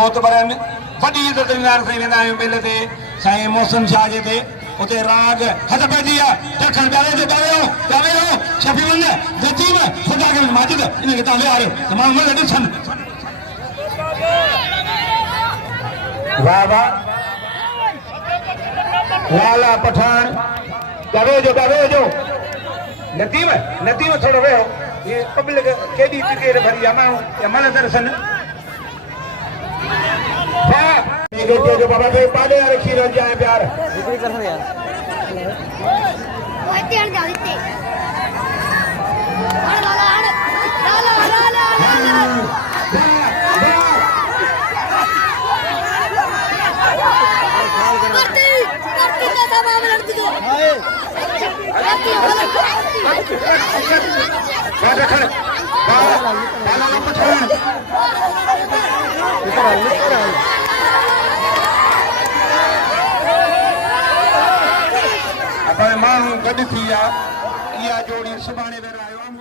मोतबरन वॾी इज़त नाल साईं वेंदा आहियूं मेले ते साईं मौसम शाह जे ते उते राग हथ पइजी आहे टखण प्यारे जो प्यारे शफीउन नजीम खुदा के माजिद इनखे तव्हां विहारियो तमामु मज़ो ॾिसनि वाह वाह लाला पठान कवे जो नतीम थोड़ो वेहो ये पब्लिक केडी टिकेट भरी आहे माण्हू मल दर्शन जो बाबा खे पाड़े रखी रहिया आहिनि प्यार माण्हू गॾु थी विया इहा जोड़ी सुभाणे वेरायो